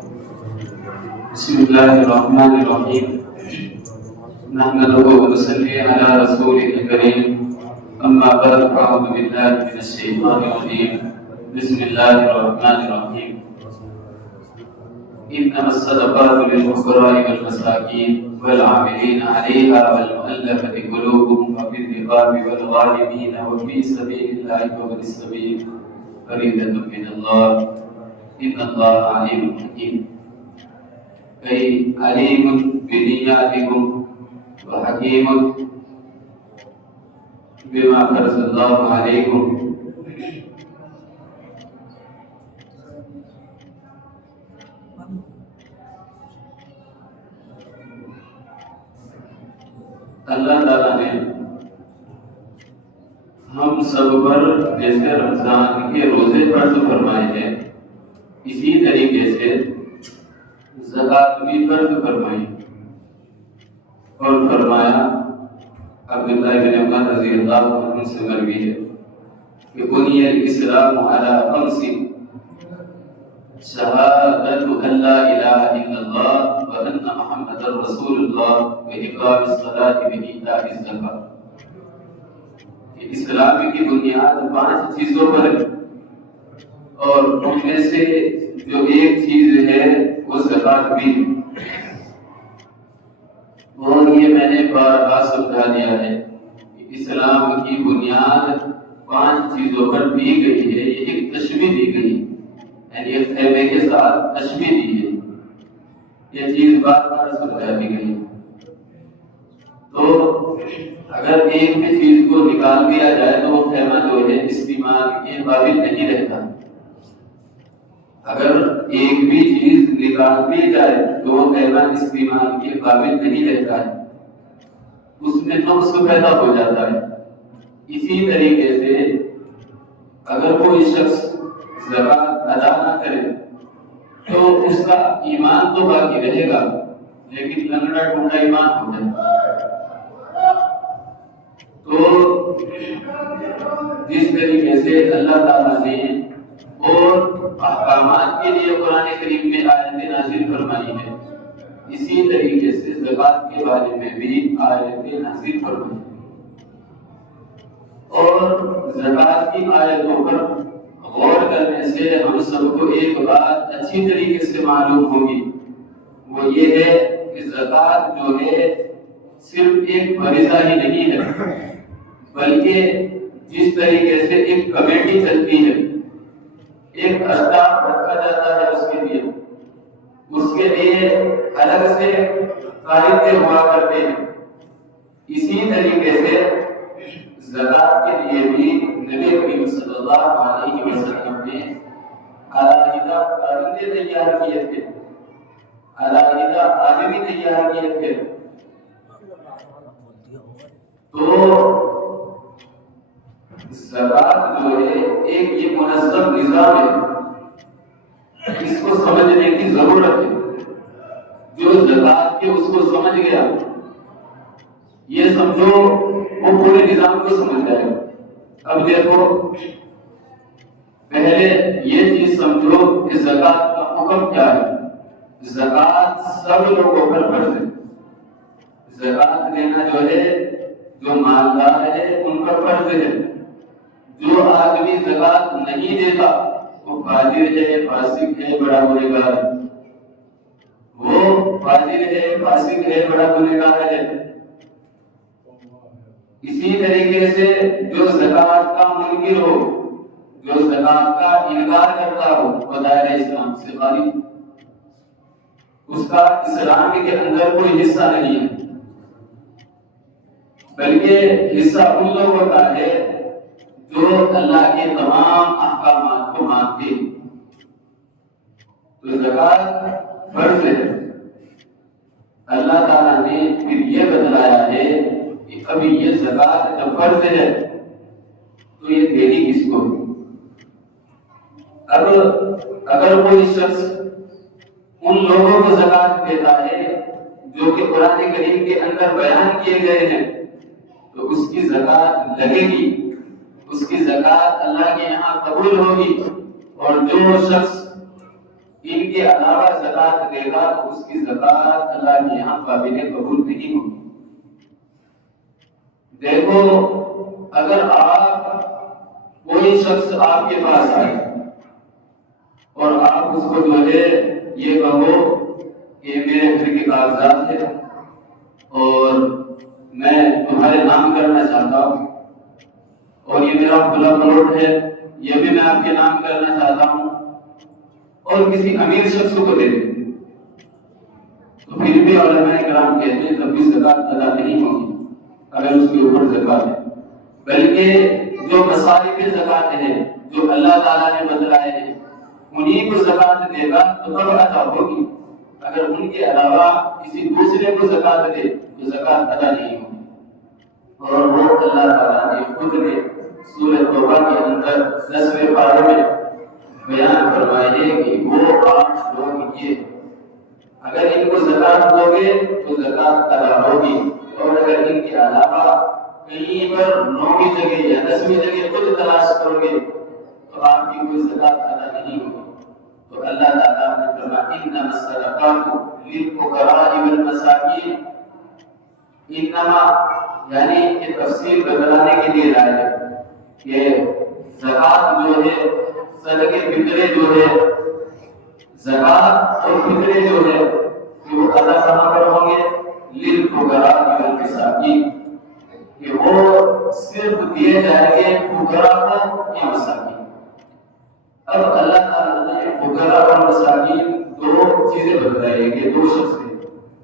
بسم الله الرحمن الرحيم نحمده ونصلي على رسوله الكريم أما بعد فأعوذ بالله من الشيطان الرجيم بسم الله الرحمن الرحيم إنما الصدقات للفقراء والمساكين والعاملين عليها والمؤلفة قلوبهم وفي الرقاب والغارمين وفي سبيل الله وابن السبيل فريضة من الله إن الله عليم حكيم أي عليم بنياتكم وحكيم بما فرض الله عليكم اللہ تعالیٰ نے ہم سب پر جیسے رمضان کے روزے فرض فرمائے ہیں اسی طریقے سے زکوٰۃ بھی فرض فرمائی اور فرمایا عبداللہ بن عمر رضی اللہ عنہ سے مروی ہے کہ بنی الاسلام علی خمس شہادت ان لا الہ الا اللہ وان محمد رسول اللہ واقام الصلاۃ وایتاء الزکاۃ. اسلام کی بنیاد 5 چیزوں پر ہے اور ان میں سے جو ایک چیز ہے وہ زکوٰۃ بھی ہے. اور یہ میں نے بار بار سمجھا دیا ہے کہ اسلام کی بنیاد 5 چیزوں پر دی گئی ہے. یہ ایک تشبیہ دی گئی ہے، یعنی ایک خیمے کے ساتھ تشبیہ دی ہے. یہ چیز بار بار سمجھا دی گئی. تو اگر ایک بھی چیز کو نکال دیا جائے تو وہ خیمہ جو ہے استعمال کے قابل نہیں رہتا. اگر ایک بھی چیز نکال دی جائے تو وہ خیمہ استعمال کے قابل نہیں رہتا ہے، اس میں نقص پیدا ہو جاتا ہے. اسی طریقے سے اگر کوئی شخص زکوٰۃ ادا نہ کرے تو اس کا ایمان تو باقی رہے گا لیکن لنگڑا ٹوٹا ایمان ہو جائے گا. تو جس طریقے سے اللہ تعالیٰ نے اور احکامات کے لیے قرآن کریم میں آیتیں نازل فرمائی ہے، اسی طریقے سے زکوٰۃ کے بارے میں بھی آیتیں نازل فرمائی ہیں. اور زکوٰۃ کی آیتوں پر غور کرنے سے ہم سب کو ایک بات اچھی طریقے سے معلوم ہوگی، وہ یہ ہے کہ زکوٰۃ جو ہے صرف ایک فریضہ ہی نہیں ہے، بلکہ جس طریقے سے ایک کمیٹی چلتی ہے، ایک اسٹاف رکھا جاتا ہے اس کے لیے الگ سے قاعدے ہوا کرتے ہیں. اسی طریقے سے زکوٰۃ کے لیے بھی نبی کریم صلی اللہ علیہ وسلم نے علیحدہ قاعدے تیار کیے تھے، علیحدہ آدمی تیار کیے تھے. تو زکوٰۃ جو ہے ایک یہ منظم نظام ہے، اس کو سمجھنے کی ضرورت ہے. جو زکوٰۃ کے اس کو سمجھ گیا، یہ سمجھو وہ پورے نظام کو سمجھ جائے گا. اب دیکھو، پہلے یہ چیز سمجھو کہ زکوٰۃ کا حکم کیا ہے. زکوٰۃ سب لوگوں پر فرض ہے. زکوٰۃ دینا جو ہے، جو مالدار ہے ان پر فرض ہے. جو آدمی زکوٰۃ نہیں دیتا وہ فاجر ہے، فاسق ہے، بڑا گنہگار ہے. وہ فاجر ہے، فاسق ہے، بڑا گنہگار ہے. اسی طریقے سے جو زکوٰۃ کا منکر ہو، جو زکوٰۃ کا انکار کرتا ہو، وہ دائرہ اسلام سے خارج، اس کا اسلام کے اندر کوئی حصہ نہیں ہے، بلکہ حصہ ان لوگوں کا ہے جو اللہ کے تمام احکامات کو مانتے ہیں. تو زکوٰۃ فرض ہے. اللہ تعالیٰ نے پھر یہ بتلایا ہے کہ ابھی یہ زکوٰۃ جب فرض ہے تو یہ دینی کس کو؟ اب اگر کوئی شخص ان لوگوں کو زکوٰۃ دیتا ہے جو کہ قرآن کریم کے اندر بیان کیے گئے ہیں تو اس کی زکوٰۃ لگے گی، اس کی زکوٰۃ اللہ کے یہاں قبول ہوگی. اور جو شخص ان ان کے علاوہ زکات دے گا تو اس کی زکات اللہ کے یہاں قابل قبول نہیں ہوگی۔ دیکھو اگر کوئی شخص آپ کے پاس آئے اور آپ اس کو جو ہے یہ کہو کہ میرے گھر کے کاغذات ہیں اور میں تمہارے نام کرنا چاہتا ہوں اور یہ میرا کھلا پلاٹ ہے یہ بھی میں آپ کے نام کرنا چاہتا ہوں، اور کسی امیر شخص کو دے دیں تو پھر بھی علماء کرام کہتے ہیں تب بھی زکات ادا نہیں ہوگی اگر اس کے اوپر زکات ہے، بلکہ جو مصارف زکات ہے جو اللہ تعالیٰ نے بتلائے ہیں انہیں کو زکات دے گا تو تب ادا ہوگی، اگر ان کے علاوہ کسی دوسرے کو زکات دے تو زکات ادا نہیں ہوگی۔ اور وہ اللہ تعالیٰ نے خود نے سورہ توبہ کے اندر 10ویں پارے میں بیان فرمائے کہ وہ 8 لوگ یہ اگر ان کو زکات دو گے تو زکات ادا ہوگی، اور اگر ان کے علاوہ کہیں پر 9ویں جگہ یا 10ویں جگہ خود تلاش کرو گے تو آپ کی کوئی زکات ادا نہیں ہوگی۔ تو اللہ تعالیٰ نے فرمایا انما الصدقات للفقراء والمساکین، انما یعنی یہ تفسیر بتلانے کے لیے لائے ہے کہ زکات جو ہے صدقے فطرے جو ہے زکات اور فطرے جو ہے وہ ادا کہاں پر ہوں گے للفقراء والمساکین، کہ وہ صرف دیے جائیں گے فقراء کو یا مساکین۔ اب اللہ تعالیٰ نے فقراء اور مساکین 2 چیزیں بتلائی کہ 2 شخص ہیں،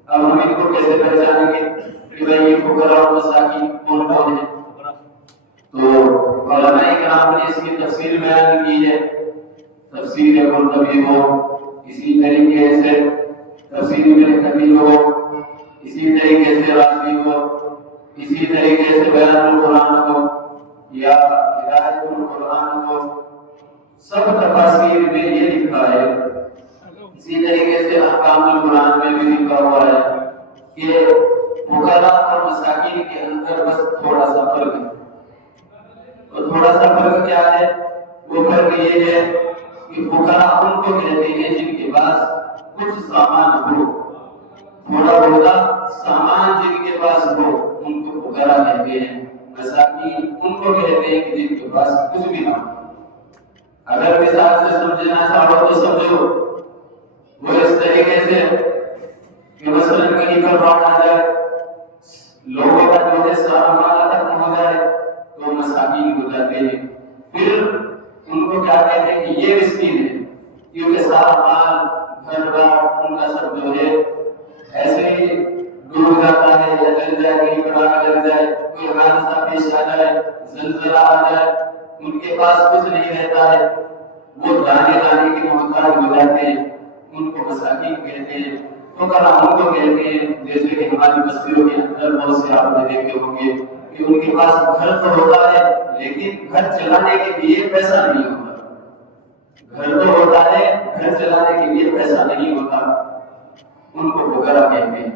اب ہم ان کو کیسے پہچانیں گے کہ بھائی یہ فقراء اور مساکین کون کون ہیں؟ تو علماء کرام نے اس کی تفسیر بیان کی ہے، تفسیر قرطبی ہو، اسی طریقے سے تفسیر ابن کثیر ہو، اسی طریقے سے رازی ہو، اسی طریقے سے بیان القرآن ہو یا ہدایت القرآن ہو، سب تفاسیر میں یہ لکھا ہے، اسی طریقے سے احکام القرآن میں بھی لکھا ہوا ہے کہ فقراء اور مساکین کے اندر بس تھوڑا سا فرق ہے۔ تو تھوڑا سا فرق کیا ہے؟ وہ فرق یہ ہے کہ فقراء ان کو کہتے ہیں جن کے پاس کچھ سامان ہو، تھوڑا بہت سامان جن کے پاس ہو ان کو فقراء کہتے ہیں، مساکین ان کو کہتے ہیں کہ جن کے پاس کچھ بھی نہ ہو۔ اگر مثال سے سمجھنا چاہو تو سمجھو وہ اس طریقے سے کہ مثلا کہیں پر باڑھ آ جائے، لوگوں کا جو ہے سارا مال ختم ہو جائے تو مساکین ہو جاتے ہیں، پھر ان کو کیا کہتے ہیں کہ یہ مسکین ہے، کیونکہ سارا مال گھر بار ان کا سب جو ہے ایسے ہی ڈوب جاتا ہے یا جل جائے، کہیں پر آگ لگ جائے، کوئی حادثہ پیش آ جائے، زلزلہ آ جائے، ان کے پاس کچھ نہیں رہتا ہے، وہ دانے دانے کے محتاج ہو جاتے ہیں، ان کو مساکین کہتے ہیں۔ فقراء ان کو کہتے ہیں جیسے کہ ہماری بستیوں کے اندر بہت سے آپ نے دیکھے ہوں گے کہ ان کے پاس گھر تو ہوتا ہے لیکن گھر چلانے کے لیے پیسہ نہیں ہوتا، گھر تو ہوتا ہے گھر چلانے کے لیے پیسہ نہیں ہوتا، ان کو فقراء کہتے ہیں۔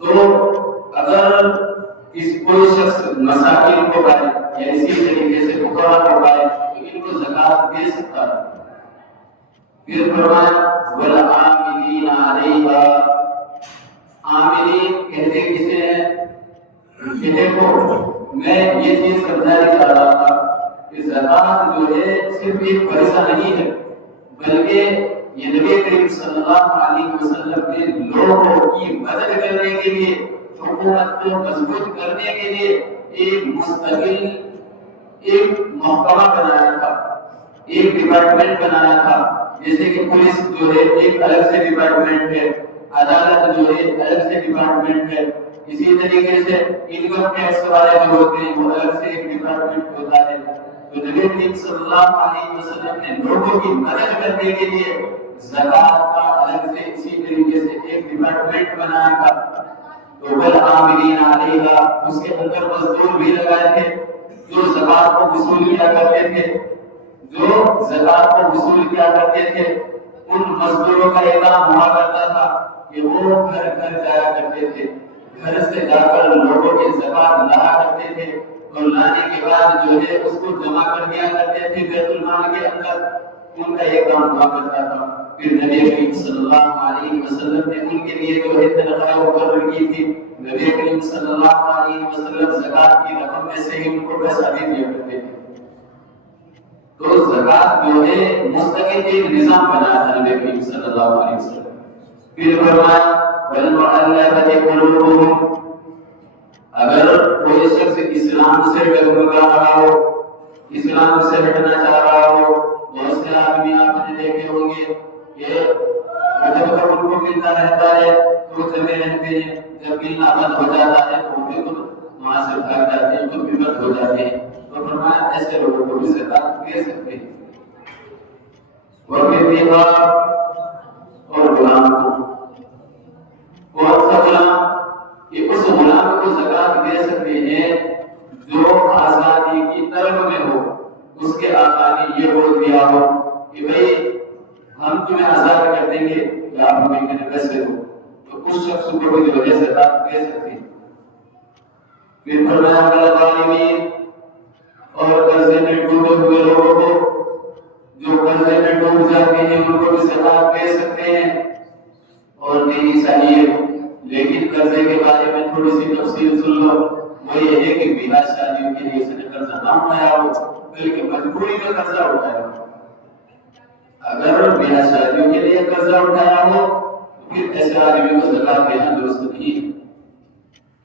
تو اگر کوئی شخص مساکین کو پائے یا اسی طریقے سے فقراء کو پائے تو ان کو زکات دے سکتا ہے۔ پھر فرمایا والعاملین علیہا، عاملین کہتے کسے ہیں کہ دیکھو میں یہ چیز سمجھانا چاہ رہا تھا کہ زکات جو ہے صرف ایک پیسہ نہیں ہے، بلکہ یہ نبی کریم صلی اللہ علیہ وسلم نے لوگوں کی مدد کرنے کے لیے، حکومت کو مضبوط کرنے کے لیے ایک مستقل ایک محکمہ بنایا تھا، ایک ڈپارٹمنٹ بنایا تھا، جیسے کہ پولیس جو ہے ایک الگ سے ڈپارٹمنٹ ہے، عدالت جو ہے الگ سے ڈپارٹمنٹ ہے، اسی طریقے سے انکم ٹیکس والے جو ہوتے ہیں وہ الگ سے ایک ڈپارٹمنٹ ہوتا ہے۔ تو نبی کریم صلی اللہ علیہ وسلم نے لوگوں کی مدد کرنے کے لیے زکات کا الگ سے اسی طریقے سے ایک ڈپارٹمنٹ بنایا تھا۔ تو والعاملین علیہا، اس کے اندر مزدور بھی لگائے تھے جو زکات کو وصول کیا کرتے تھے، ان مزدوروں کا یہ کام ہوا کرتا تھا کہ وہ گھر گھر جایا کرتے تھے، گھر سے جا کر لوگوں کی زکات لایا کرتے تھے، اور لانے کے بعد جو ہے اس کو جمع کر دیا کرتے تھے بیت المال کے اندر، ان کا یہ کام ہوا کرتا تھا۔ پھر نبی کریم صلی اللہ علیہ وسلم نے ان کے لیے جو ہے تنخواہ مقرر کی تھی، نبی کریم صلی اللہ علیہ وسلم زکات کی رقم میں سے ہی ان کو پیسہ بھی دیا کرتے تھے۔ تو زکات جو ہے مستقل ایک نظام بنایا تھا نبی کریم صلی اللہ علیہ وسلم۔ پھر فرمایا وَالْمُعَلَّقَةِ قُلُوبُهُمْ، اگر کوئی شخص اسلام سے ڈگمگا رہا ہو، اسلام سے ہٹنا چاہ رہا ہو، بہت سے آدمی آپ نے دیکھے ہوں گے کہ جب تک ان کو ملتا رہتا ہے تو چلے رہتے ہیں، جب ملنا بند ہو جاتا ہے تو وہ بالکل وہاں سے بھاگ جاتے ہیں، خود بھی بند ہو جاتے ہیں۔ تو فرمایا ایسے لوگوں کو بھی زکات دے سکتے ہیں۔ وَبِالْإِقْرَارِ، اور غلام کو، کون سا غلام؟ کہ اس غلام کو زکات دے سکتے ہیں جو آزادی کی طلب میں ہو، اس کے آقا نے یہ بول دیا ہو کہ بھئی ہم تمہیں آزاد کر دیں گے یا آپ ہمیں کتنے پیسے دو، تو اس شخص کو بھی جو ہے زکات دے سکتے ہیں۔ پھر فرمایا والغارمین، اور قرضے میں ڈوبے ہوئے لوگوں کو، جو قرضے میں ڈوب جاتے ہیں ان کو بھی زکات دے سکتے ہیں۔ اور نہیں چاہیے، لیکن قرضے کے بارے میں تھوڑی سی تفصیل سن لو۔ وہ یہ ہے کہ بیاہ شادیوں کے لیے اس نے قرضہ نہ اٹھایا ہو بلکہ مجبوری میں قرضہ اٹھایا ہو۔ اگر بیاہ شادیوں کے لیے قرضہ اٹھایا ہو تو پھر ایسے آدمی کو زکات دینا درست نہیں ہے،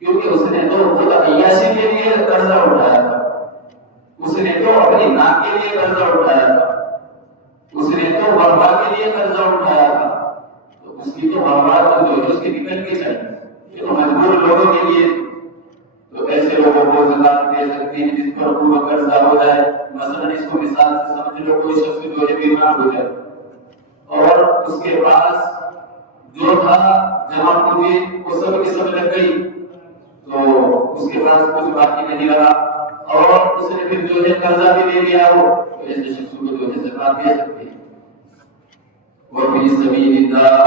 کیونکہ اس نے تو خود عیاشی کے لیے قرضہ اٹھایا تھا، اس نے تو اپنی ناک کے لیے قرضہ اٹھایا تھا، اس نے تو وبا کے لیے قرضہ اٹھایا تھا، تو اس کی تو وبا جو ہے اس کی نکل کے چاہیے، یہ تو مجبور لوگوں کے لیے۔ تو ایسے لوگوں کو زکات دے سکتے ہیں جس پر کوئی قرضہ ہو جائے۔ مثلا اس کو مثال سے سمجھ لو، کوئی شخص جو ہے بیمار ہو جائے اور اس کے پاس جو تھا جمع پونجی وہ سب کی سب لگ گئی، تو اس کے پاس کچھ باقی نہیں رہا اور اس نے پھر جو ہے قرضہ بھی لے لیا ہو، تو ایسے شخص کو جو ہے زکات دے سکتے ہیں۔ وہ فی سبیل اللہ،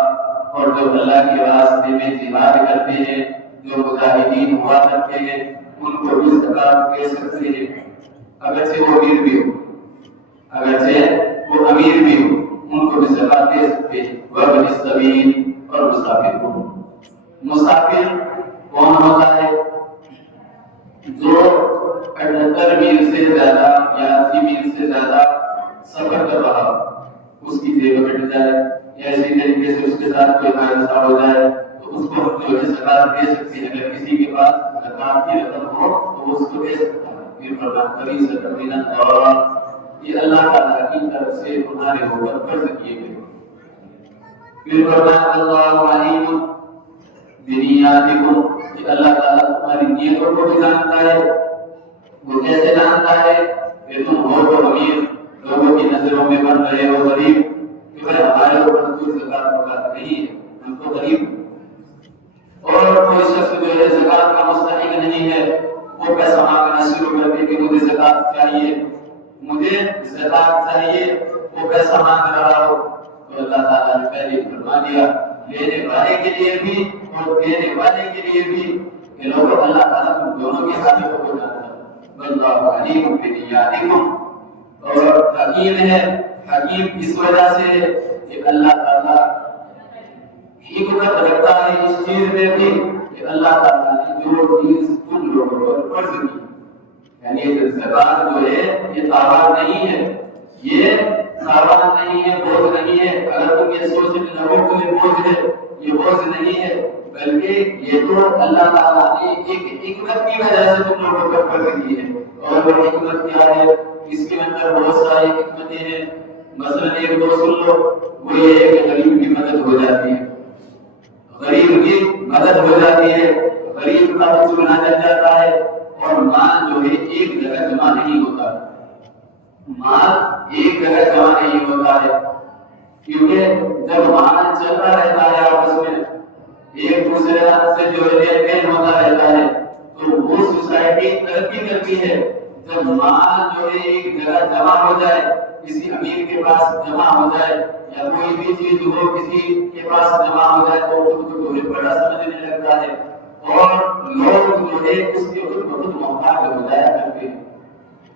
اور جو اللہ کے راستے میں جہاد کرتے ہیں، جو مجاہدین ہوا کرتے ہیں، ان کو بھی زکات دے سکتے ہیں، اگرچہ وہ امیر بھی ہو، اگرچہ وہ امیر بھی ہو، ان کو بھی زکات دے سکتے ہیں۔ وابن السبیل، اور مسافر کو، مسافر کون ہوتا ہے؟ جو 78 میل سے زیادہ یا 80 میل سے زیادہ سفر کر رہا ہو، اس کی جیب کٹ جائے یا اسی طریقے سے اس کے ساتھ کوئی حادثہ ہو جائے تو اس کو جو ہے زکات دے سکتے ہیں۔ اگر کسی کے پاس زکات کی رقم ہو تو وہ اس کو دے سکتا ہے۔ پھر فرمایا فریضۃ من اللہ، یہ اللہ تعالیٰ کی طرف سے تمہارے اوپر فرض کیے گئے۔ پھر فرمایا اللہ علیم بنیاتکم، کہ اللہ تعالیٰ تمہاری نیتوں کو بھی جانتا ہے۔ وہ کیسے جانتا ہے؟ کہ تم ہو تو امیر، لوگوں کی نظروں میں بن رہے ہو غریب، کہ بھائی ہمارے اوپر کوئی زکات وغیرہ نہیں ہے، ہم تو غریب، اور کوئی شخص جو ہے زکات کا مستحق نہیں ہے، وہ پیسہ مانگنا شروع کر دے کہ مجھے زکات چاہیے، مجھے زکات چاہیے، وہ پیسہ مانگ رہا ہو، تو اللہ تعالیٰ نے پہلے فرما دیا لینے والے کے لیے بھی اور دینے والے کے لیے بھی کہ لوگوں اللہ تعالیٰ تم دونوں کی حاجتوں کو جانتا ہے۔ واللہ علیم بنیاتکم، اور حکیم ہے، حکیم اس وجہ سے کہ اللہ تعالیٰ حکمت رکھتا ہے اس چیز میں بھی کہ اللہ تعالیٰ نے جو چیز تم لوگوں پر فرض کی، یعنی زکات جو ہے یہ تاوان نہیں ہے، یہ تاوان نہیں ہے، بوجھ نہیں ہے۔ اگر تم یہ سوچ لوگوں کے لیے بوجھ ہے، یہ بوجھ نہیں ہے، بلکہ یہ تو اللہ تعالیٰ نے ایک حکمت کی وجہ سے تم لوگوں پر فرض کی ہے۔ اور وہ حکمت کیا ہے؟ اس کے اندر بہت ساری حکمتیں ہیں۔ مثلا ایک دو سن لو، وہ یہ ہے کہ غریب کی مدد ہو جاتی ہے، غریب کی مدد ہو جاتی ہے، غریب کا کچھ بنا جاتا ہے، اور مال جو ہے ایک جگہ جمع نہیں ہوتا، مال ایک جگہ جمع نہیں ہوتا ہے، کیونکہ جب مال چلتا رہتا ہے آپس میں ایک دوسرے سے جو ہے لین دین ہوتا رہتا ہے تو وہ سوسائٹی ترقی کرتی ہے۔ جب مال جو ہے ایک جگہ جمع ہو جائے، کسی امیر کے پاس جمع ہو جائے یا کوئی بھی چیز ہو کسی کے پاس جمع ہو جائے تو خود کو جو ہے بڑا سمجھنے لگتا ہے اور لوگ جو ہے اس کے خود بخود محتاج ہو جایا کرتے ہیں۔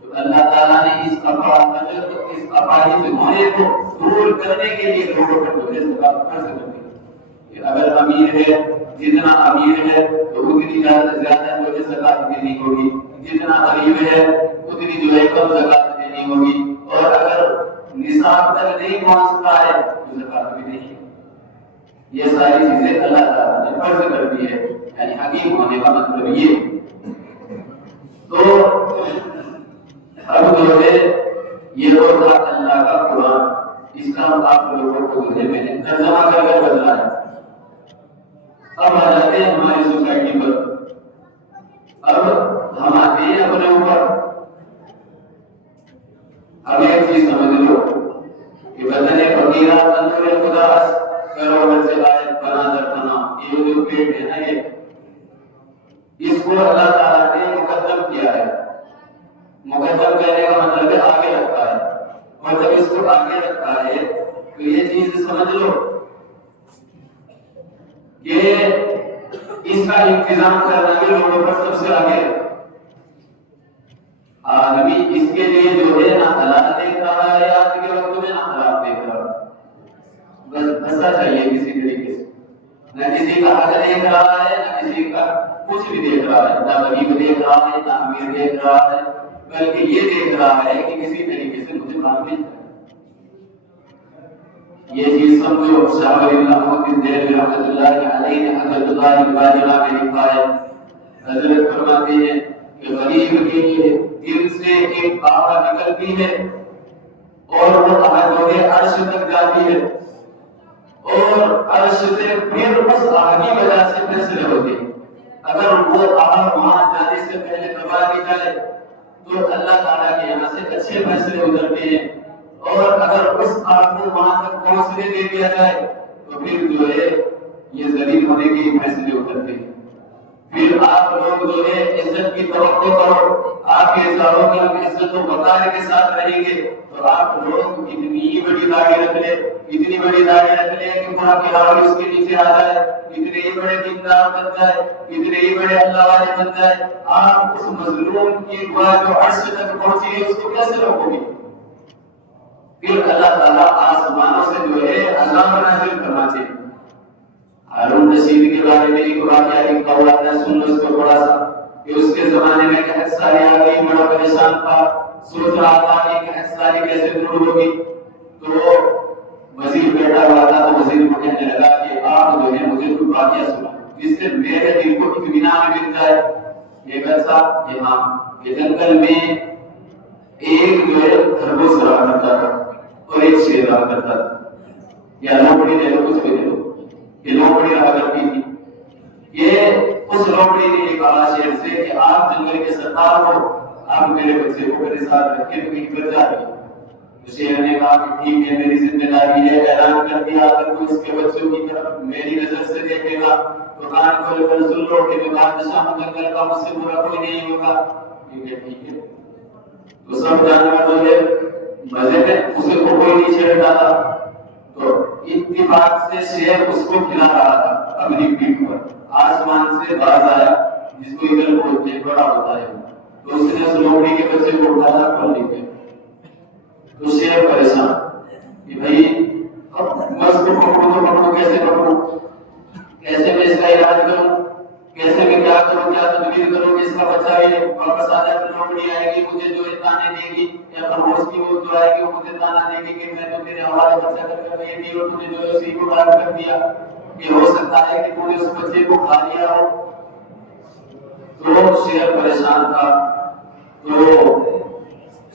تو اللہ تعالیٰ نے اس اپاہج ہونے کو دور کرنے کے لیے لوگوں پر جو ہے زکات فرض کر دی کہ اگر امیر ہے جتنا امیر ہے تو اتنی زیادہ جو ہے زکات دینی ہوگی، جتنا غریب ہے اتنی جو ہے کم زکات دینی ہوگی، اور اگر نصاب تک نہیں پہنچتا ہے تو زکات بھی نہیں ہے۔ یہ ساری چیزیں اللہ تعالیٰ نے فرض کر دی ہے، یعنی حکیم ہونے کا مطلب یہ۔ تو اب جو ہے یہ وہ تھا اللہ کا قرآن، اس کا آپ لوگوں کو جو ہے میں نے ترجمہ کر کے بدلا ہے۔ اب آ جاتے ہیں ہماری سوسائٹی پر، اب ہم آتے ہیں اپنے اوپر۔ اب ایک چیز سمجھ لو کہ بدن فقیرہ تندر خدا کرو بچے آئے بنا در تنا، یہ جو پیٹ ہے نا، یہ اس کو اللہ تعالیٰ نے مقدم کیا ہے۔ مقدم کرنے کا مطلب ہے آگے رکھا ہے، اور جب اس کو آگے رکھا ہے تو یہ چیز سمجھ لو کہ اس کا انتظام کرنا بھی لوگوں پر سب سے آگے ہے۔ آدمی اس کے لیے جو ہے نہ حلال دیکھ رہا ہے آج کے وقت میں، نہ حرام دیکھ رہا ہے، بس بسا چاہیے کسی طریقے سے، نہ کسی کا حق دیکھ رہا ہے نہ کسی کا کچھ بھی دیکھ رہا ہے، نہ غریب دیکھ رہا ہے نہ امیر دیکھ رہا ہے، بلکہ یہ دیکھ رہا ہے کہ کسی طریقے سے مجھے مال مل جائے۔ یہ چیز سمجھو۔ شاہ ولی اللہ محمد دہلوی رحمۃ اللہ علیہ نے حضرت اللہ الباجرہ میں لکھا ہے، حضرت فرماتے ہیں کہ غریب کے لیے دل سے ایک آہا نکلتی ہے اور وہ آہا جو ہے عرش تک جاتی ہے، اور عرش سے پھر اس آہا کی وجہ سے فیصلے ہوتے ہیں۔ اگر وہ آہا وہاں جانے سے پہلے دبا دی جائے تو اللہ تعالیٰ کے یہاں سے اچھے فیصلے اترتے ہیں، اور اگر اس آگ کو وہاں تک پہنچنے دے دیا جائے تو پھر جو ہے یہ ذلیل ہونے کے فیصلے اترتے ہیں۔ پھر آپ لوگ جو ہے عزت کی توقع کرو، آپ کے چاروں طرف عزت و وقار کے ساتھ رہیں گے تو آپ لوگ اتنی بڑی داڑھی رکھ لیں، اتنی بڑی داڑھی رکھ لیں کہ پورا بہار اس کے نیچے آ جائے، اتنے ہی بڑے دیندار بن جائے، اتنے ہی بڑے اللہ والے بن جائے، آپ اس مظلوم کی دعا جو عرش تک پہنچی ہے اس کو کیسے روکو گے؟ پھر اللہ تعالیٰ آسمانوں سے جو ہے عذاب نازل فرماتے ہیں۔ ہارون رشید کے بارے میں ایک واقعہ لکھا ہوا ہے، سن لو اس کو تھوڑا سا، کہ اس کے زمانے میں قحط ساری آ گئی، بڑا پریشان تھا، سوچ رہا تھا کہ قحط ساری کیسے دور ہوگی، تو وزیر بیٹھا ہوا تھا، تو وزیر کو کہنے لگا کہ آپ جو ہے مجھے کوئی واقعہ سنا جس سے میرے دل کو اطمینان مل جائے۔ یہ کیسا؟ یہاں کہ جنگل میں ایک جو ہے خرگوش رہا کرتا تھا اور ایک شیر رہا کرتا تھا، یا لومڑی لے لو، کچھ بھی لے لو، یہ لومڑی رہا کرتی تھی۔ یہ اس لومڑی نے کہا شیر سے کہ آپ جنگل کے سردار ہو، آپ میرے بچے کو میرے ساتھ رکھیں تو کہیں پر جا رہی۔ تو شیر نے کہا کہ ٹھیک ہے، میری ذمہ داری ہے، اعلان کر دیا اگر کوئی اس کے بچوں کی طرف میری نظر سے دیکھے گا تو کان کھول کر سن لو کہ میں بادشاہ ہوں، جنگل کا مجھ سے برا کوئی نہیں ہوگا۔ ٹھیک ہے ٹھیک ہے۔ تو سب جانور جو ہے مزے میں اسے کو کوئی نہیں چھیڑتا تھا، تو اتفاق سے شیر اس کو کھلا رہا تھا اپنی پیٹھ پر۔ آسمان سے باز آیا جس کو ادھر بولتے ہیں بڑا ہوتا ہے، تو اس نے اس لومڑی کے بچے کو اٹھایا پکڑ لیا۔ تو شیر پریشان کہ بھائی اب بس کو پکڑو تو پکڑو، کیسے پکڑو، کیسے میں اس کا علاج کروں، کیسے میں کیا کروں، کیا تدبیر کروں کہ اس کا بچہ بھی واپس آ جائے، تو لومڑی آئے گی مجھے جو دانے دے گی، یا خرگوش کی وہ جو آئے گی وہ مجھے دانا دے گی کہ میں تو تیرے حوالے بچہ کر کر یہ دی اور تجھے جو ہے اسی کو غائب کر دیا، یہ ہو سکتا ہے کہ تو نے اس بچے کو کھا لیا ہو۔ تو شیر پریشان تھا، تو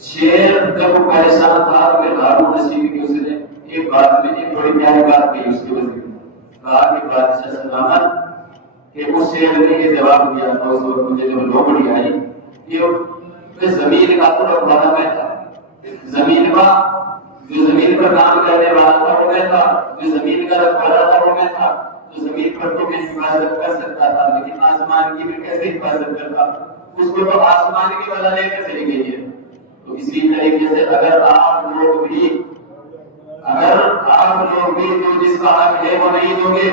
شیر جب پریشان تھا پھر ہارون رشید کی اس نے ایک بات میں ایک بڑی پیاری بات کہی اس کے وزیر نے کہا کہ بادشاہ سلامت، کہ اس شیر نے یہ جواب دیا تھا اس وقت مجھے جب لومڑی آئی کہ زمین کا تو رکھوالا میں تھا، زمین کا جو زمین پر کام کرنے والا تھا وہ میں تھا، جو زمین کا رکھوالا تھا وہ میں تھا، تو زمین پر تو میں حفاظت کر سکتا تھا لیکن آسمان کی میں کیسے حفاظت کرتا، اس کو تو آسمان کی وجہ لے کر چلی گئی ہے۔ تو اسی طریقے سے اگر آپ لوگ بھی جو جس کا حق ہے وہ نہیں دو گے،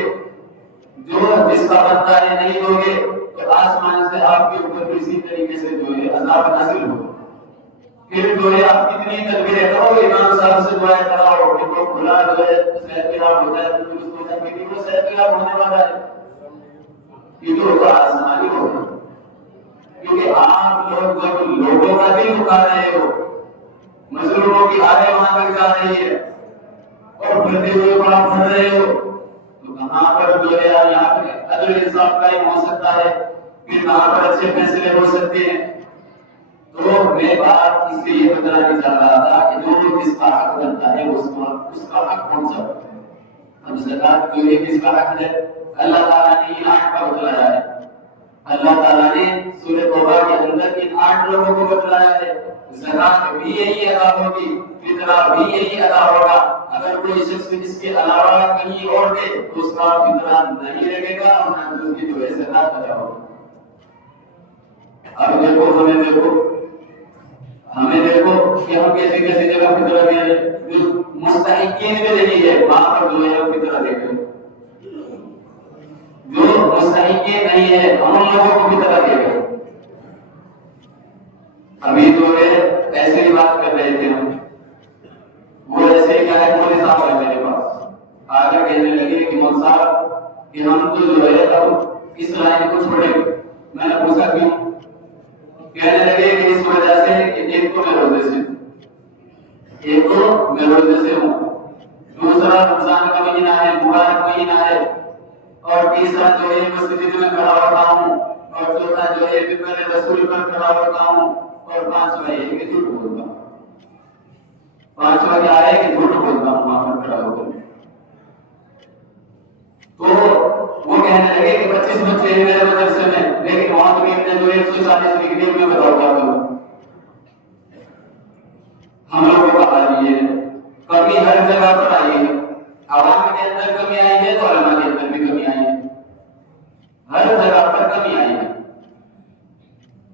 جو جس کا بنتا ہے نہیں دو گے، تو آسمان سے آپ کے اوپر اسی طریقے سے جو ہے عذاب نازل ہوگا۔ پھر جو ہے آپ کتنی تکبیریں کرو، امام صاحب سے دعائیں کراؤ کہ وہ کھلا جو ہے صحت یاب ہوتا ہے، تو اس کو کہ وہ صحت یاب ہونے والا ہے، یہ تو ہوگا آسمانی ہوگا. کیونکہ آپ لوگ جب لوگوں کا دل دکھا رہے ہو، مظلوموں کی آرے وہاں تک جا رہی ہے اور بھرتے ہوئے بڑا بھر رہے ہو، تو کہاں پر جو ہے یہاں پہ عدل انصاف قائم ہو سکتا ہے، پھر کہاں پر اچھے فیصلے ہو سکتے ہیں. تو میں بات اس لیے بتانا چاہ رہا تھا کہ جو جس کا حق بنتا ہے اس کا حق کون سا ہے. اب زکات جو ہے کس کا حق ہے؟ اللہ تعالیٰ نے ان 8 کا بتلایا ہے. اللہ تعالیٰ نے سورہ توبہ کے اندر ان 8 لوگوں کو بتلایا ہے. زکات بھی یہی ادا ہوگی، فطرہ بھی یہی ادا ہوگا. اگر کوئی شخص اس کے علاوہ کہیں اور دے تو اس کا فطرہ نہیں لگے گا اور نہ اس کی جو ہے زکات ادا ہوگی. اب ہمیں دیکھو کہ ہم کیسے کیسے جگہ فطرہ دے رہے ہیں، جو مستحقین میں نہیں ہے وہاں پر جو ہے فطرہ دے رہے ہیں. جو مستحقین نہیں ہے ہم ان لوگوں کو فطرہ دے رہے ہیں. ابھی جو ہے ایسے ہی بات کر رہے تھے ہم، وہ ایسے ہی کیا ہے مولوی صاحب ہے میرے پاس آ کر کہنے لگے کہ مولوی صاحب کہ ہم تو جو ہے اب اس لائن کو چھوڑیں. میں نے پوچھا کیوں؟ کہنے لگے کہ اس وجہ سے کہ ایک تو میں روزے سے ہوں، دوسرا رمضان کا مہینہ ہے، مبارک مہینہ ہے، اور تیسرا جو ہے مسجد میں کھڑا ہوتا ہوں، اور چوتھا جو ہے ممبر رسول پر کھڑا ہوتا ہوں، اور پانچواں یہ کہ جھوٹ بولتا ہوں. پانچواں کیا ہے کہ جھوٹ بولتا ہوں وہاں پر کھڑا ہو کر. تو وہ کہنے لگے کہ 25 بچے ہیں میرے مدرسے میں، لیکن وہاں تو نے جو 140 نکلے میں بتاؤ کیا کروں. ہم لوگوں کا حال یہ ہے، کمی ہر جگہ پر آئی ہے. عوام کے اندر کمی آئی ہے تو علماء کے اندر بھی کمی آئی ہے، ہر جگہ پر کمی آئی ہے.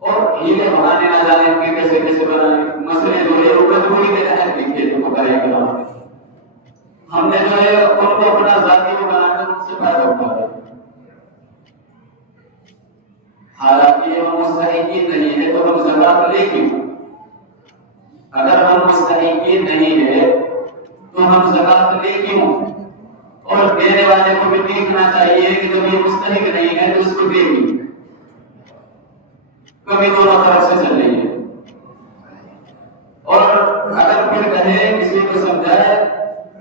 اور یہ بہانے نہ جانے کہ کیسے کیسے بنانے مسئلے جو ہے وہ مجبوری کے تحت لکھے تو کرے گا. ہم نے جو ہے ان کو اپنا ذاتی بنا کر ان سے فائدہ اٹھا ہے. حالانکہ ہم مستحقین نہیں ہے تو ہم زکات لے کیوں؟ اگر ہم مستحقین نہیں ہے تو ہم زکات لے کیوں؟ اور دینے والے کو بھی دیکھنا چاہیے کہ جب یہ مستحق نہیں ہے تو اس کو دے کیوں. کبھی دونوں طرف سے چل رہی ہے. اور اگر پھر کہے کسی کو سمجھائے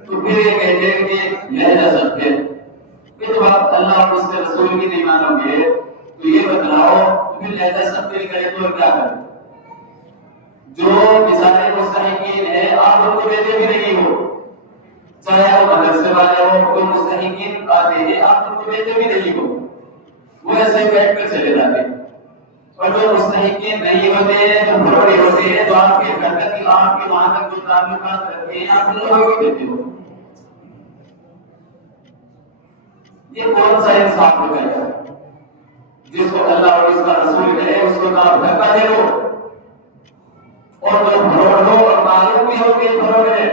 تو پھر یہ کہتے ہیں کہ لہجہ سب ہے. پھر جب آپ اللہ اور اس کے رسول کی نہیں مانو گے تو یہ بتلاؤ پھر لہجہ سب کے کرے تو کیا کرے؟ جو بیچارے مستحقین ہے آپ ان کو دیتے بھی نہیں ہو، چاہے آپ مدرسے والے ہو، کوئی مستحقین آتے ہیں آپ ان کو دیتے بھی نہیں ہو، وہ ایسے ہی بیٹھ کر چلے جاتے ہیں. اور جو مستحقین نہیں ہوتے ہیں، جو بھروڑے ہوتے ہیں، تو آپ کے گھر تک آپ کے وہاں تک جو تعلقات رکھتے ہیں آپ ان لوگوں کو دیتے ہو. یہ کون سا انصاف ہو گیا؟ جس کو اللہ اور اس کا رسول کہے اس کو آپ دھکا دے دو، اور جو بھروڑ ہو اور معلوم بھی ہو کہ بھروڑ ہے،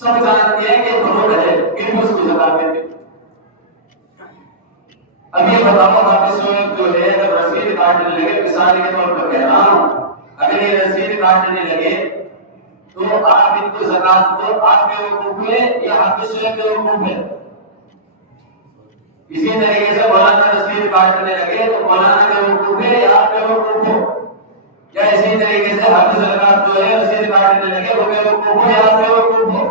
سب جانتے ہیں کہ بھروڑ ہے، پھر بھی اس کو زکات دیتے. اب یہ بتاؤ حافظ صاحب جو ہے اگر رسید کاٹنے لگے، مثال کے طور پر کہہ رہا ہوں، اگر یہ رسید کاٹنے لگے تو آپ ان کو زکات کو آپ بے وقوف ہوئے یا حافظ صاحب بے وقوف ہے؟ اسی طریقے سے مولانا رسید کاٹنے لگے تو مولانا بے وقوف ہے یا آپ بے وقوف ہو؟ یا اسی طریقے سے حافظ زکات جو ہے رسید کاٹنے لگے وہ بے وقوف ہو یا آپ بے وقوف ہو؟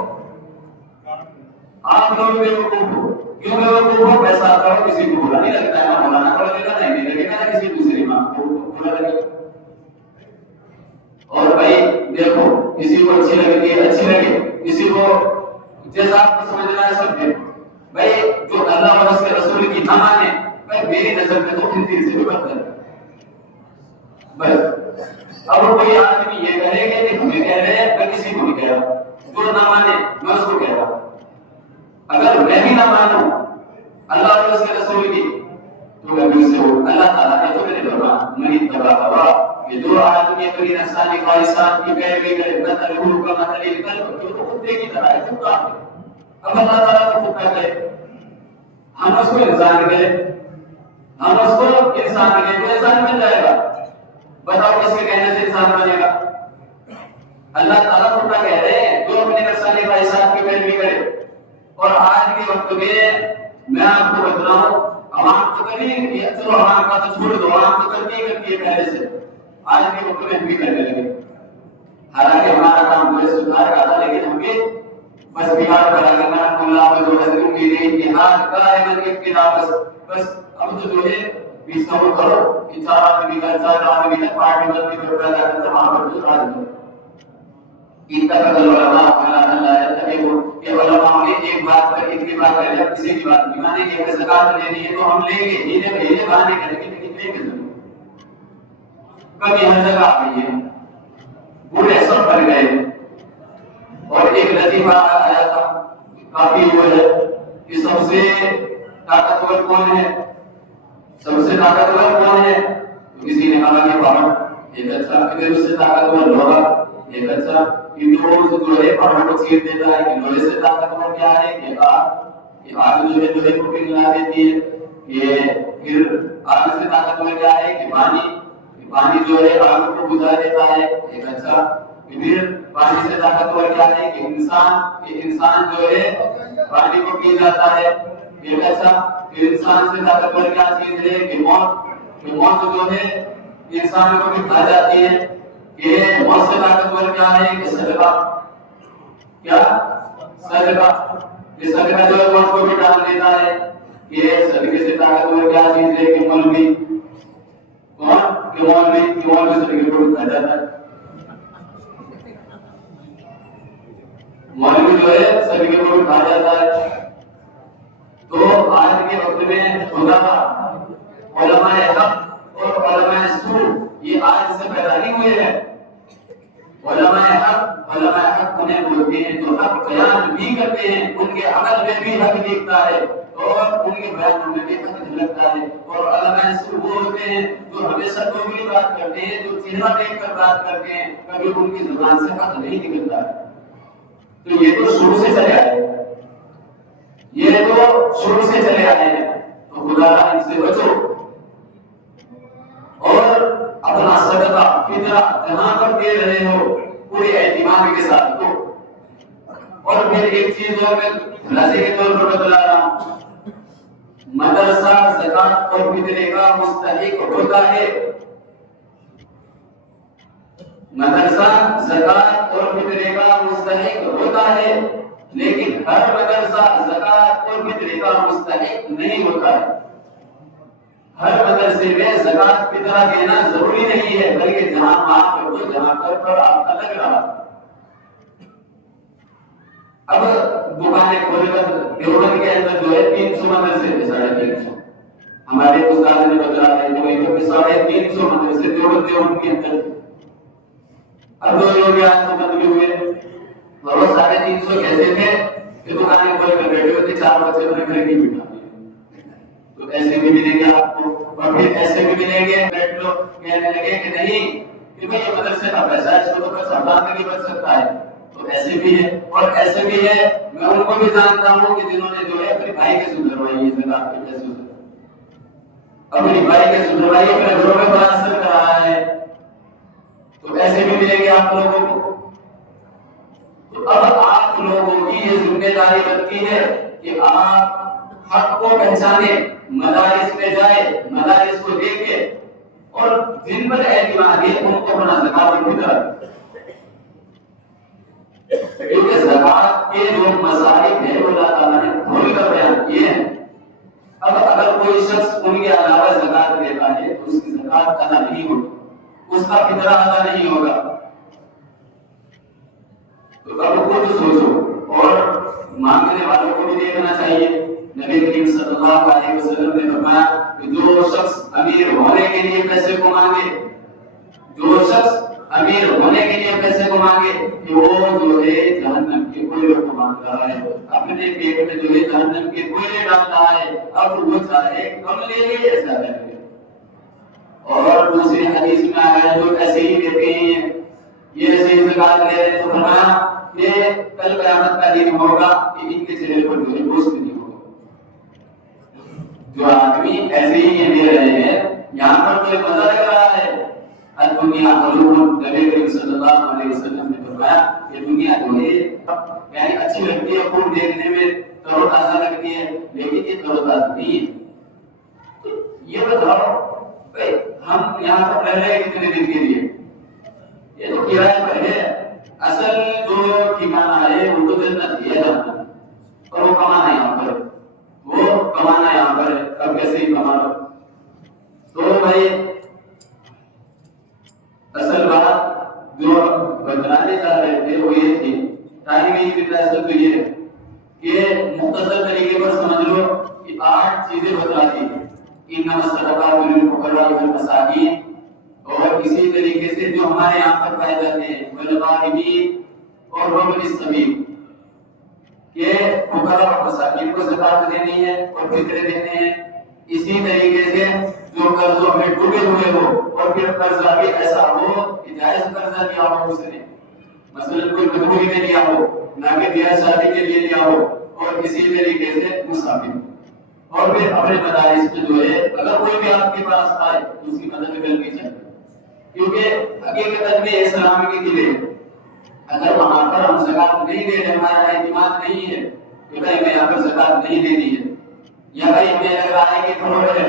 آپ لوگ بے وقوف ہو. کیوں بے وقوف ہو؟ پیسہ آتا ہو کسی کو برا نہیں لگتا ہے، مولانا کو لگے گا نہیں لگے گا، کسی دوسری ماں کو برا لگے گا. اور بھائی دیکھو کسی کو اچھی لگتی ہے اچھی لگے، کسی کو جیسا آپ کو سمجھنا ہے سب دیکھو. بھائی جو اللہ اور اس کے رسول کی نہ مانے بھائی میری نظر میں تو خنزیر سے بھی بدتر ہے. بس اب کوئی آدمی یہ کہے گا کہ ہمیں کہہ رہے ہیں، میں کسی کو نہیں کہہ رہا، جو نہ مانے میں اس کو کہہ رہا. اگر میں بھی نہ مانوں اللہ اور اس کے رسول کی تو میں بھی سے ہوں. اللہ تعالیٰ نے تو میرے فرمان نہیں تباہ کہ جو آدمی اپنی نفسانی خواہشات کی پیروی کرے مثل روح کا مثل الکلب، جو کتے کی طرح ہے کتا ہے. اب اللہ تعالیٰ کو کتا کہے، ہم اس کو انسان کہے، ہم اس کو انسان کہے تو انسان بن جائے گا. بتاؤ کس کے کہنے سے انسان بنے گا؟ اللہ تعالیٰ خدا کہہ رہے ہیں جو اپنے رسالے بھائی صاحب کی پیروی کرے. اور آج کے وقت میں میں آپ کو بتا رہا ہوں عوام تو کبھی چلو عوام کا تو چھوڑ دو، عوام تو کرتی ہے پہلے سے، آج کے وقت میں ہم بھی کرنے لگے. حالانکہ ہمارا کام پورے سدھار کا تھا، لیکن ہم بھی بس بہار کرا کرنا اللہ پر جو حضرت امید اتحاد قائمت اختلاف بس اب تو جو ہے بیس نمبر کرو کہ 4 آدمی کا 4 آدمی کا پارٹی بدلی پر پیدا کرتا وہاں پر جو راج کرو. اتفاق العلماء على ان لا يتفقوا کہ علماء نے ایک بات پر اتفاق کر لیا کسی کی بات نہیں مانے کہ زکات لینی ہے تو ہم لیں گے، یہ بہانے کریں گے لیکن لیں گے ضرور. کبھی ہر جگہ آ گئی ہے پورے سب بن گئے. اور ایک لطیفہ آیا تھا کافی وہ ہے کہ سب سے طاقتور کون ہے، سب سے طاقتور کون ہے؟ تو کسی نے کہا کہ پہاڑ. ایک اچھا پھر اس سے طاقتور لوہا. ایک اچھا کیونکہ وہ جو ہے پہاڑ کو چیر دیتا ہے. کہ لوہے سے طاقتور کیا ہے کہ آگ جو ہے لوہے کو پگھلا دیتی ہے. یہ پھر آگ سے طاقتور کیا ہے کہ پانی جو ہے آگ کو بجھا دیتا ہے. ایک اچھا پھر پانی سے طاقتور کیا ہے کہ انسان جو ہے پانی کو پی جاتا ہے. ایک اچھا پھر انسان سے طاقتور کیا چیز ہے کہ موت جو ہے انسان کو بھی کھا جاتی ہے. یہ موت سے طاقتور کیا ہے کہ صدقہ. کیا صدقہ؟ یہ صدقہ جو ہے موت کو بھی ڈال دیتا ہے. یہ صدقے سے طاقتور کیا چیز ہے کہ مولوی صدقے کو بھی کھا جاتا ہے. مولوی جو ہے صدقے کو بھی کھا جاتا ہے. تو آج کے وقت میں خدا علماء حق اور علماء سو یہ آج سے پیدا نہیں ہوئے ہیں. علماء حق انہیں بولتے ہیں جو حق بیان بھی کرتے ہیں، ان کے عمل میں بھی حق دکھتا ہے اور ان کے بیان میں بھی حق جھلکتا ہے. اور علماء سو وہ ہوتے ہیں جو ہمیشہ دوگلی بات کرتے ہیں، جو چہرہ دیکھ کر بات کرتے ہیں، کبھی ان کی زبان سے حق نہیں نکلتا ہے. تو یہ تو شروع سے چلے آئے ہیں. تو خدا ان سے بچو اور اپنا صدقہ فطرہ جہاں پر دے رہے ہو پورے اہتمام کے ساتھ دو. اور پھر ایک چیز اور میں خلاصے کے طور پر بتلا رہا ہوں، مدرسہ زکات اور فطرے کا مستحق ہوتا ہے. مدرسہ زکات اور فطرے کا مستحق ہوتا ہے، لیکن ہر مدرسہ زکات اور فطرے کا مستحق نہیں ہوتا ہے. ہر مدرسے میں زکات فطرہ دینا ضروری نہیں ہے، بلکہ جہاں آپ کو جہاں پر آپ کا لگ رہا. اب دکانیں کھول کر دیوبند کے اندر جو ہے 300 مدرسے 350 ہمارے استاد نے بتایا ہے جو 350 مدرسے دیوبند کے اندر. اب دو لوگ آج تو بند بھی ہوئے اور وہ 350 کہتے تھے کہ دکانیں کھول کر بیٹھے ہوتے 4 بچے اپنے گھر کی بٹھا دیے. تو ایسے بھی ملیں گے آپ کو اور پھر ایسے بھی ملیں گے بیٹھ لو کہنے لگے کہ نہیں کہ بھئی یہ مدرسے کا پیسہ ہے اس کو تو پیسہ بات نہیں بچ سکتا ہے. تو ایسے بھی ہے اور ایسے بھی ہے. میں ان کو بھی جانتا ہوں کہ جنہوں نے جو ہے اپنے بھائی کے سدھروائی ہے زکات کے پیسے سے اپنی بھائی کے سدھروائی اپنے گھروں میں ٹرانسفر کرا ہے. تو ایسے بھی ملیں گے آپ لوگوں کو. تو اب آپ لوگوں کی یہ ذمہ داری بنتی ہے کہ آپ حق کو پہچانے، مدارس میں جائے، مدارس کو دیکھے اور جن پر اعتماد ہے ان کو اپنا زکات اور فطرہ. کیونکہ زکات کے جو مصارف ہیں وہ اللہ تعالیٰ نے کھول کر بیان کیے ہیں. اب اگر کوئی شخص ان کے علاوہ زکات دیتا ہے تو اس کی زکات ادا نہیں ہوگی، اس کا فطرہ ادا نہیں ہوگا. تو اب خود سوچو اور مانگنے والوں کو بھی دیکھنا چاہیے. نبی کریم صلی اللہ علیہ وسلم نے فرمایا کہ جو شخص امیر ہونے کے لیے پیسے کو مانگے، جو شخص امیر ہونے کے لیے پیسے کو مانگے کہ وہ جو ہے جہنم کے کوئلے کو مانگ رہا ہے، اپنے پیٹ میں جو ہے جہنم کے کوئلے ڈال رہا ہے. اب وہ چاہے کم لے لے یا زیادہ لے. اور دوسری حدیث میں آیا جو ایسے ہی دیتے ہیں یہ ایسے ہی زکات لے رہے تو فرمایا کہ کل قیامت کا دن ہوگا کہ ان کے چہرے پر جو ہے گوشت نہیں ہوگا. جو آدمی ایسے ہی یہ دے رہے ہیں یہاں پر کوئی مزہ لگ رہا ہے. الدنیا حلوم، نبی کریم صلی اللہ علیہ وسلم نے فرمایا یہ دنیا جو ہے یعنی اچھی لگتی ہے، خوب دیکھنے میں تر و تازہ لگتی ہے، لیکن یہ تر و تازہ نہیں ہے۔ تو یہ بتاؤ بھائی ہم یہاں پر رہ رہے ہیں کتنے دن کے لیے؟ یہ تو کرایہ پر ہے، اصل جو ٹھکانہ ہے وہ تو جنت ہی ہے جہاں، اور وہ کمانا یہاں پر، وہ کمانا یہاں پر ہے، اب کیسے ہی کما لو۔ تو بھائی اصل بات جو بتانے چاہ رہے تھے وہ یہ تھی، ٹائم کی اصل تو یہ ہے کہ مختصر طریقے پر سمجھ لو کہ 8 چیزیں بتا دی، انما الصدقات للفقراء والمساکین، اور اسی طریقے سے جو ہمارے یہاں پر پائے جاتے ہیں والغارمین اور وابن السبیل، کہ فقراء اور مساکین کو زکات دینی ہے اور فطرے دینے ہیں۔ اسی طریقے سے جو قرضوں میں ڈوبے ہوئے ہو اور پھر قرضہ بھی ایسا ہو کہ جائز قرضہ لیا ہو اس نے، مثلا کوئی مجبوری میں لیا ہو، نہ کہ بیاہ شادی کے لیے لیا ہو، اور اسی طریقے سے مسافر، اور پھر اپنے مدارس میں جو ہے اگر کوئی بھی آپ کے پاس آئے تو اس کی مدد کرنی چاہیے، کیونکہ حقیقت میں اسلام کی دل ہے۔ اگر وہاں پر ہم زکات نہیں دے رہے، ہمارا اعتماد نہیں ہے کہ بھائی میں یہاں پر زکات نہیں دینی ہے، یا بھائی ہمیں لگ رہا ہے کہ فروغ ہے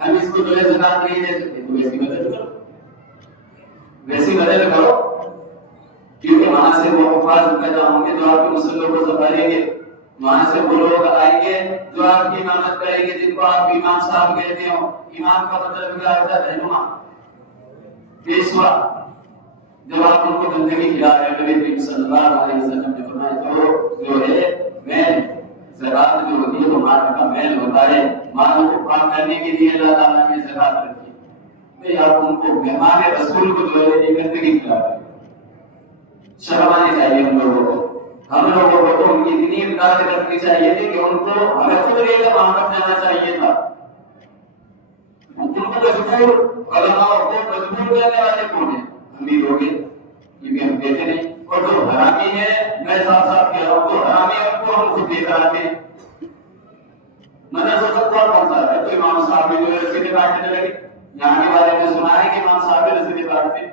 ہم اس کو جو ہے زکات نہیں دے سکتے، تو ویسی مدد کرو، ویسی مدد کرو، کیونکہ وہاں سے وہ افراد پیدا ہوں گے جو آپ کے مسلوں کو سنبھالیں گے، وہاں سے وہ لوگ آئیں گے جو آپ کی امامت کریں گے، جن کو آپ امام صاحب کہتے ہو۔ امام کا مطلب کیا ہوتا ہے؟ رہنما، پیشوا۔ جب آپ ان کو گندگی کھلا رہے ہیں، نبی کریم صلی اللہ علیہ وسلم نے فرمایا جو ہے میل، زکات جو ہوتی ہے وہ مال کا میل ہوتا ہے، مال کو پاک کرنے کے لیے اللہ تعالیٰ نے زکات رکھی ہے۔ بھئی آپ ان کو مہمان رسول کو جو ہے یہ گندگی کھلا رہے ہیں، شرم آنی چاہیے ہم لوگوں کو، ہم لوگوں کو ان کی اتنی امداد کرنی چاہیے تھی کہ ان کو ہمیں خود لے کر وہاں پر جانا چاہیے تھا۔ ان کو مجبور علماء کو مجبور کرنے والے کون ہیں؟ ہم بھی لوگ ہیں، کیونکہ ہم دیتے نہیں، اور جو حرامی ہے میں صاحب کہہ رہا ہوں، جو حرامی ہے ان کو ہم خود دے کر آتے ہیں۔ مدرسہ سب کون سا ہے؟ تو امام صاحب بھی جو ہے رسیدیں کاٹنے لگے، یہاں کے بارے میں سنا ہے کہ امام صاحب بھی رسیدیں کاٹتے،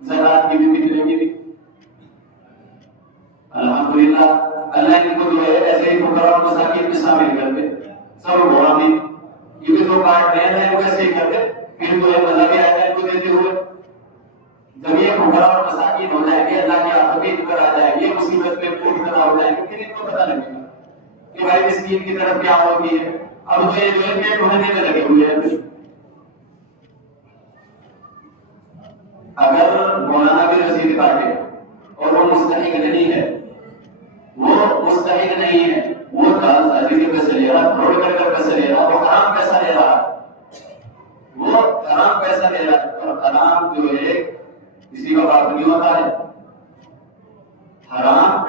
زکات کی بھی فطرے کی بھی۔ الحمدللہ اللہ ان کو جو ہے ایسے ہی فقراء اور مساکین میں شامل کر دے، سب غلامی، کیونکہ جو کاٹ رہے ہیں وہ ایسے ہی کر دے، پھر جو ہے مذہبی آیات کو دیتے ہوئے جب یہ فقراء اور مساکین ہو جائیں گے، اللہ کی آفت پر آ جائیں گے، مصیبت میں مبتلا ہو جائیں گے، پھر ان کو پتہ لگے گا کہ بھائی مسکین کی طرف کیا ہوتی ہے۔ اب جو ہے پیٹ بھرنے میں لگے ہوئے ہیں۔ اگر مولانا کی رسید کاٹے اور وہ مستحق نہیں ہے، وہ مستحق نہیں ہے، وہ سازی کے پیسے لے رہا، روڈ کر پیسے لے رہا، وہ حرام پیسہ لے رہا، وہ حرام پیسہ لے رہا، اور حرام جو ہے کسی کا باپ نہیں ہوتا ہے، حرام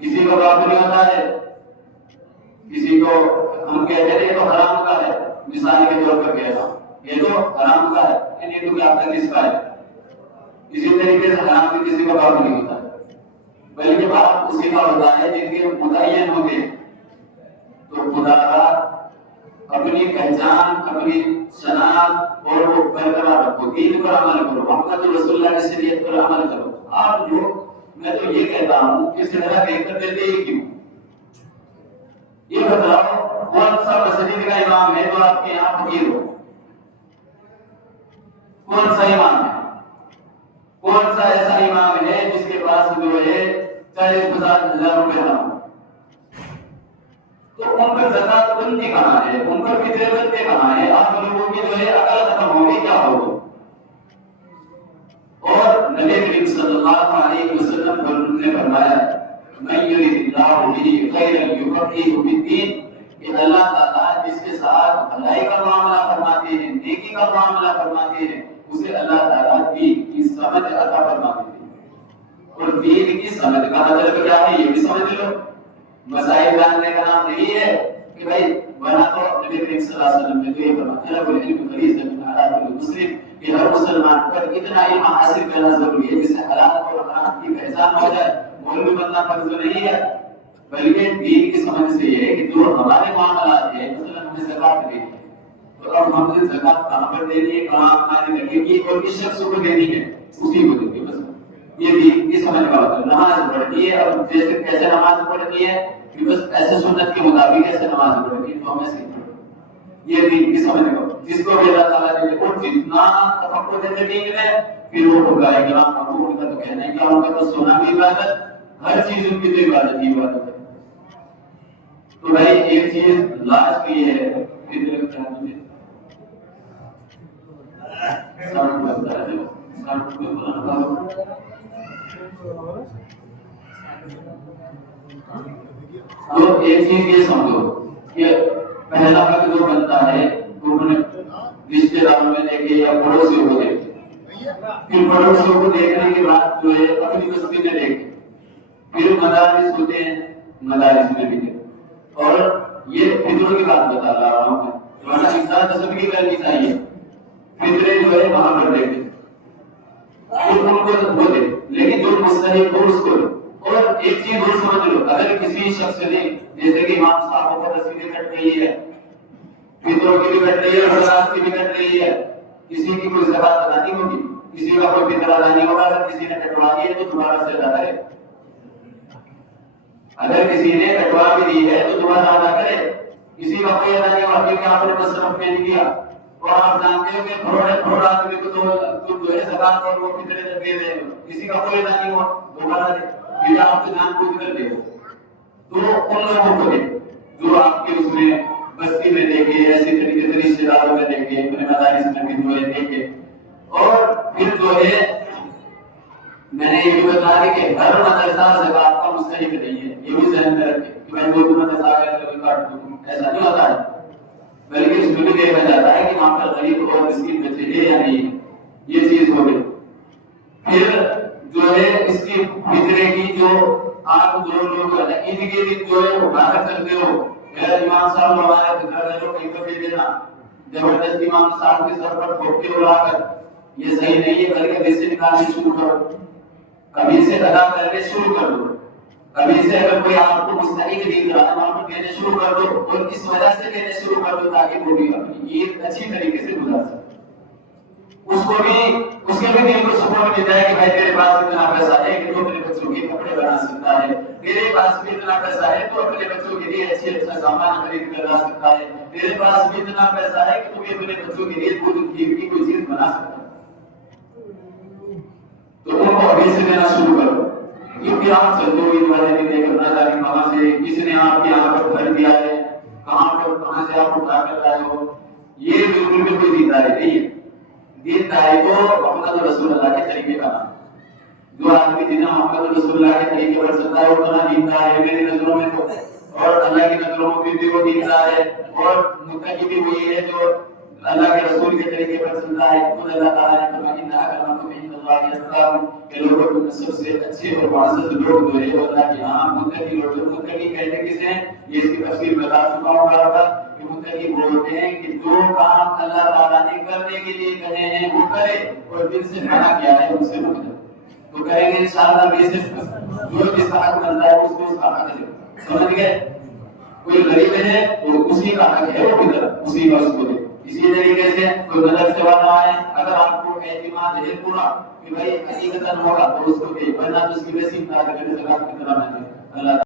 کسی کا باپ نہیں ہوتا ہے، کسی کو ہم کہتے ہیں تو حرام کا ہے، مثال کے طور پر کہہ رہا ہوں یہ تو حرام کا ہے، یہ تو کیا کس کا ہے۔ اسی طریقے سے حرام بھی کسی کا باپ نہیں ہوتا ہے، بلکہ باپ اسی کا ہوتا ہے جن کے متعین ہوتے ہیں۔ تو خدا کا اپنی پہچان، اپنی شناخت اور وہ برقرار رکھو، دین پر عمل کرو، محمد رسول اللہ کی شریعت پر عمل کرو۔ آپ جو میں تو یہ کہتا ہوں کہ صدقہ دیکھ کر دیتے ہی کیوں؟ یہ بتاؤ کون سا مسجد کا امام ہے جو آپ کے یہاں فقیر ہو؟ کون سا امام ہے؟ کون سا ایسا امام ہے جس کے پاس جو ہے 40,000 روپے نہ ہو؟ تو ان پر زکات بنتی کہاں ہے؟ ان پر فطرے بنتے کہاں ہے؟ آپ لوگوں کی جو ہے عقل ختم ہوگی، کیا ہوگا؟ اور نبی کریم صلی اللہ علیہ وسلم نے فرمایا من یرید اللہ بہ خیرا یفقہہ فی الدین، کہ اللہ تعالیٰ جس کے ساتھ بھلائی کا معاملہ فرماتے ہیں، نیکی کا معاملہ فرماتے ہیں، اسے اللہ تعالیٰ دین کی سمجھ عطا فرماتے ہیں۔ اور دین کی سمجھ کا مطلب کیا ہے یہ بھی سمجھ لو، مسائل جاننے کا نام نہیں ہے کہ بھائی بنا تو نبی کریم صلی اللہ علیہ وسلم نے جو یہ فرمایا طلب العلم فریضۃ علی کل مسلم، کہ ہر مسلمان پر اتنا علم حاصل کرنا ضروری ہے جس سے حلال اور حرام کی پہچان ہو جائے۔ مولوی بننا فرض نہیں ہے، بلکہ دین کی سمجھ سے یہ ہے کہ جو ہمارے معاملات ہیں، مثلا ہمیں زکات دینی ہے تو اب ہم نے زکات کہاں پر دینی ہے، کہاں ہماری لگے گی اور کس شخص کو دینی ہے، اسی کو دیں گے۔ بس یہ بھی اس سمجھ کا ہوتا ہے. نماز پڑھنی ہے اور جیسے کیسے نماز پڑھنی ہے کہ بس ایسے سنت کے مطابق ایسے نماز پڑھنی ہے تو ہمیں سیکھنا. یہ دین کی سمجھ کا جس کو بھی اللہ تعالیٰ نے اور جتنا تفقہ دیتے دین میں پھر وہ ہوگا اکرام مقبول کا تو کہنا ہے کہ ان کا تو سونا بھی عبادت ہر چیز ان کی تو عبادت ہی عبادت ہے. تو بھائی ایک چیز لاج کی ہے پھر لگتا ہے مجھے سب لگتا ہے سب کو بلانا تو ایک چیز یہ سمجھو کہ پہلا حق جو بنتا ہے وہ اپنے رشتے داروں میں دیکھے یا پڑوسیوں کو دیکھے. پھر پڑوسیوں کو دیکھنے کے بعد جو ہے اپنی بستی میں دیکھے. پھر مدارس ہوتے ہیں مدارس میں بھی دیکھے. اور یہ فطروں کی بات بتا رہا ہوں میں ورنہ انسان تصویر کرنی چاہیے. فطرے جو ہے وہاں پر دیکھے پھر ان کو وہ دے لیکن جو مستحق ہو اس کو. اور ایک چیز اور سمجھ لو اگر کسی شخص نے جیسے کہ امام صاحب کو تصویریں کٹ رہی ہے فطروں کی بھی کٹ رہی ہے اور زکات کی بھی کٹ رہی ہے کسی کی کوئی زکات ادا نہیں ہوگی کسی کا کوئی فطر ادا نہیں ہوگا. اگر کسی نے کٹوا دی ہے تو دوبارہ سے ادا کرے. اگر کسی نے کٹوا بھی دی ہے تو دوبارہ ادا کرے. کسی کا کوئی ادا نہیں ہوگا کیونکہ آپ نے تصرف میں نہیں کیا. اور آپ جانتے ہو کہ کروڑ آدمی کو تو جو ہے زکات اور وہ فطرے دے رہے ہیں کسی کا کوئی ادا نہیں ہوا دوبارہ دے. یہ آپ کو جان بوجھ کر دے تو ان لوگوں کو دے جو آپ کے اس میں بستی میں دیکھے ایسی طریقے سے رشتے داروں میں دیکھے اپنے مدارس میں بھی جو ہے دیکھے. اور پھر جو ہے میں نے یہ بھی بتایا کہ ہر مدرسہ زکات کا مستحق نہیں ہے. یہ بھی ذہن میں رکھے کہ میں وہ مدرسہ کر کے کاٹ دوں ایسا نہیں ہوتا ہے بلکہ اس میں بھی دیکھا جاتا ہے کہ وہاں پر غریب اور مسکین بچے ہیں یا نہیں. یہ چیز ہو گئی. پھر جو ہے اس کی فطرے کی جو آپ جو لوگ عید کے دن جو ہے مبارک کرتے ہو میرا امام صاحب ہمارے فطرہ جو کہیں پر بھی دینا زبردست امام صاحب کے سر پر ٹھوک کے اڑا کر یہ صحیح نہیں ہے بلکہ ابھی سے نکالنے شروع کرو. ابھی سے ادا کرنے شروع کر دو. ابھی سے اگر کوئی آپ کو مستحق دین رہا ہے وہاں پر دینے شروع کر دو اور اس وجہ سے دینے شروع کر دو تاکہ وہ بھی اپنی عید اچھی طریقے سے گزار سکے. اس کو بھی اس کے بھی دل کو سکون مل جائے کہ بھائی تیرے پاس اتنا پیسہ ہے کہ تو اپنے بچوں کے کپڑے بنا سکتا ہے. تیرے پاس بھی اتنا پیسہ ہے تو اپنے بچوں کے لیے اچھا سامان خرید کر لا سکتا ہے. تیرے پاس بھی اتنا پیسہ ہے کہ تم اپنے بچوں کے لیے دودھ کی کوئی چیز بنا سکتا ہے. تو ان کو ابھی سے دینا شروع کرو کیونکہ آپ چلتے ہو عید والے دن دیکھ کرنا جانے کہاں سے کس نے آپ کے یہاں پر گھر دیا ہے کہاں سے آپ اٹھا کر لائے ہو. یہ بالکل بھی کوئی دینداری نہیں ہے. دینداری تو محمد رسول اللہ کے طریقے کا نام. جو آدمی جنہیں محمد رسول اللہ کے طریقے پر چلتا ہے وہ اتنا دیندار ہے میری نظروں میں تو. اور اللہ کی نظروں میں بھی وہ دیندار ہے. اور متقی بھی وہی ہے جو اللہ کے رسول کے طریقے پر چلتا ہے. خود اللہ تعالیٰ نے فرمایا انھا اکرمکم عند اللہ اتقاکم کہ لوگوں میں سب سے اچھے اور معزز لوگ جو ہے وہ اللہ کے ہاں متقی لوگ. متقی کہتے کسے ہیں یہ اس کی تفصیل بتا چکا ہوں بار. متقی بولتے ہیں کہ جو کام اللہ تعالیٰ نے کرنے کے لیے کہے ہیں وہ کرے اور جن سے منع کیا ہے ان سے رک جائے. تو کہیں گے انشاءاللہ بیسٹ جو جس کا حق بنتا ہے اس کو اس کا حق دے. سمجھ گئے؟ کوئی غریب ہے تو اسی کا حق ہے وہ کدھر اسی کا اس کو دے. اسی طریقے سے کوئی مدد سے والا ہے اگر آپ کو اعتماد ہے پورا کہ بھائی حقیقتاً ہوگا تو اس کو دے ورنہ تو اس کی ویسی امداد کرے زکات کی طرح نہ دے. اللہ